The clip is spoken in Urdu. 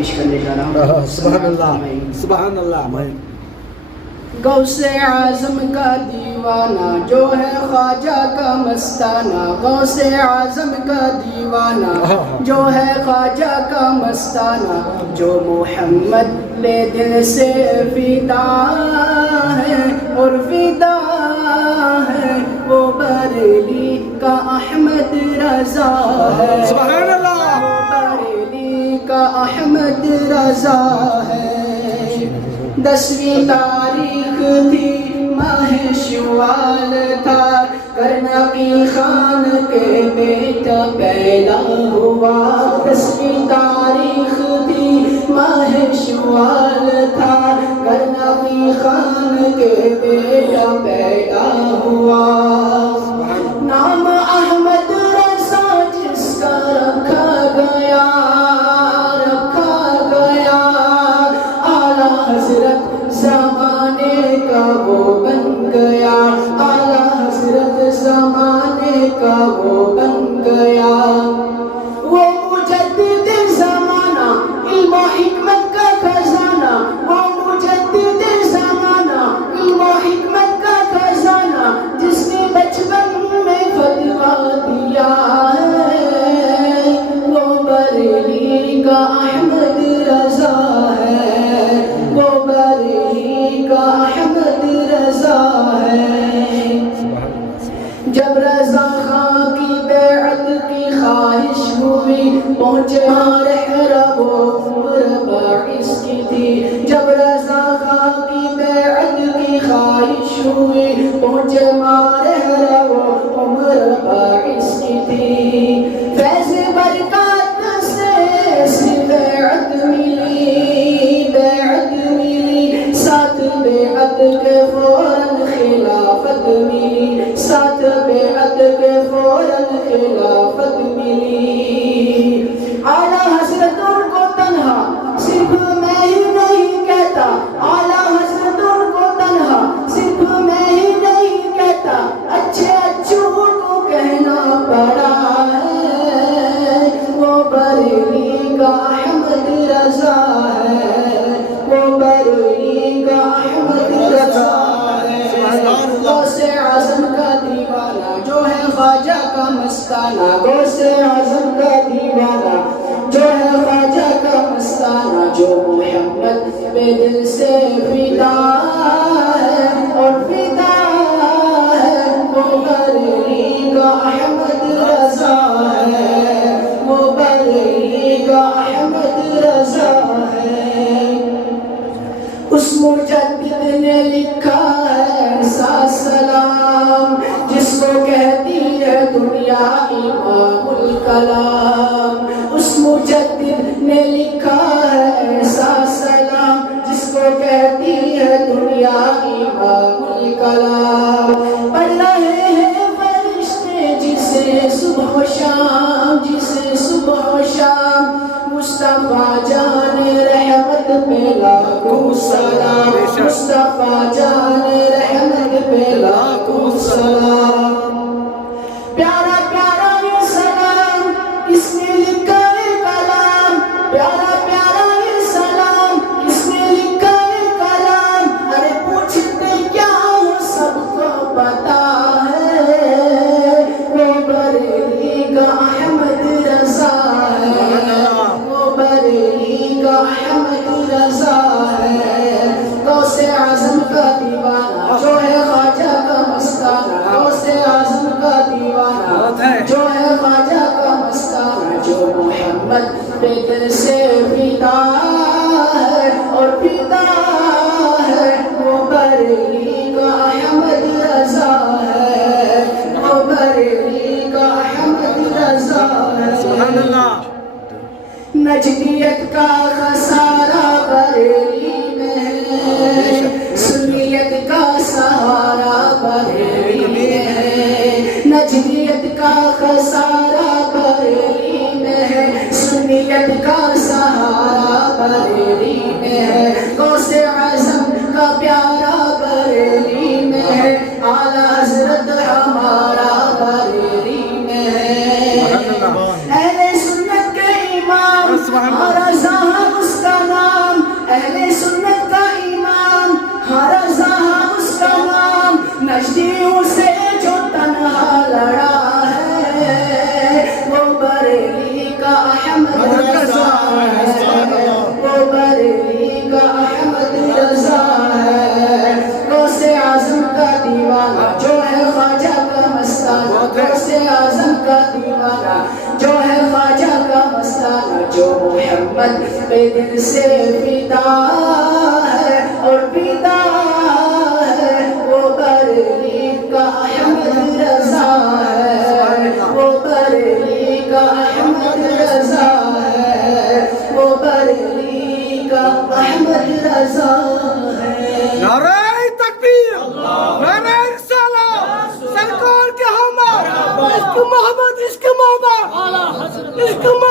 پیش کرنے جا رہا ہوں. سبحان اللہ سبحان اللہ. غوث اعظم کا دیوانہ جو ہے خواجہ کا مستانہ. غوث اعظم کا دیوانہ جو ہے خواجہ کا مستانہ. جو محمد لے دل سے فدا ہے اور فدا ہے وہ بریلی کا احمد رضا ہے. سبحان اللہ. وہ بریلی کا احمد رضا ہے. 10ویں تاریخ تھی ماہ شوال تھا کرناقی خان کے بیٹا پیدا ہوا. 10ویں تاریخ تھی ماہ شوال تھا کرناقی خان کے بیٹا پیدا ہوا. نام احمد رضا جس کا رکھا گیا حضرت زمانے کا وہ بن گیا. اعلیٰ حضرت زمانے کا وہ بن گیا. وہ مجدد زمانہ علم و حکمت کا خزانہ. وہ مجدد زمانہ علم و حکمت کا خزانہ جس نے بچپن میں فتویٰ دیا ہے. وہ بریلی کا احمد رضا ہے. وہ بریلی کا احمد رضا ہے. جب رضا خان کی بیعت کی خواہش ہوئی پہنچے رہرب و عمر باعث کی تھی. جب رضا خان کی بیعت کی خواہش ہوئی پہنچے رہرب و عمر باعث کی تھی. فیض برکات سے بیعت ملی ساتھ بیعت کے فوراً خلافت ملی. ساتھ بیعت کے فوراً خلافت ملی. اعلیٰ حضرت ان کو تنہا صرف میں ہی نہیں کہتا. اعلیٰ حضرت ان کو تنہا صرف میں ہی نہیں کہتا اچھے اچھوں کو کہنا پڑا ہے. وہ بریلی کا احمد رضا ہے. وہ بریلی کا احمد رضا ہے. غوث اعظم کا دیوانہ جو ہے خواجہ کا مستانہ. غوث اعظم کا دیوانہ جو ہے خواجہ کا مستانہ. جو محمد پہ دل سے فدا ہے اور فدا ہے وہ بریلی کا احمد رضا ہے. وہ بریلی کا احمد رضا ہے. اس مجدد نے لکھا ہے سا سلام جس کو کہتی ہے دنیا امام الکلام. اس مجدد نے لکھا ہے سا سلام جس کو کہتی ہے دنیا امام الکلام. پڑھ رہے ہیں فرشتے جسے صبح و شام جسے صبح و شام. مصطفیٰ جان رحمت پہ لاکھوں سلام. مصطفیٰ جان رحمت پہ لاکھوں سلام. پیارا پیارا یہ سلام کس نے لکھا ہے کلام. پیارا پیارا یہ سلام کس نے لکھا ہے کلام. ارے پوچھتے کیا ہو سب کو پتا ہے. وہ بریلی کا احمد رضا ہے. وہ بریلی کا احمد رضا ہے. غوث اعظم کا دیوانہ جو ہے خواجہ کا مستانہ. غوث اعظم کا دیوانہ جو ہے خواجہ کا مستانہ. جو محمد پہ دل سے فدا ہے اور فدا ہے وہ بریلی کا احمد رضا ہے. وہ بریلی کا احمد رضا ہے. سبحان اللہ. نجدیت کا خسارہ بریلی میں ہے. سنیت کا سہارا بریلی میں ہے. نجدیت کا خسارہ بریلی میں ہے. سنیت کا سہارا بریلی میں ہے. غوث اعظم کا پیارا بریلی میں ہے. اعلیٰ حضرت ہمارا بریلی میں ہے. اہل سنت کے امام اور رضا محمد پہ دل سے فدا ہے اور فدا ہے وہ بریلی کا احمد رضا ہے وہ بریلی کا احمد رضا ہے وہ بریلی کا احمد رضا ہے نعرہ تکبیر نعرہ رسالت سرکار کے ہم عشق محمد عشق محمد عشق محمد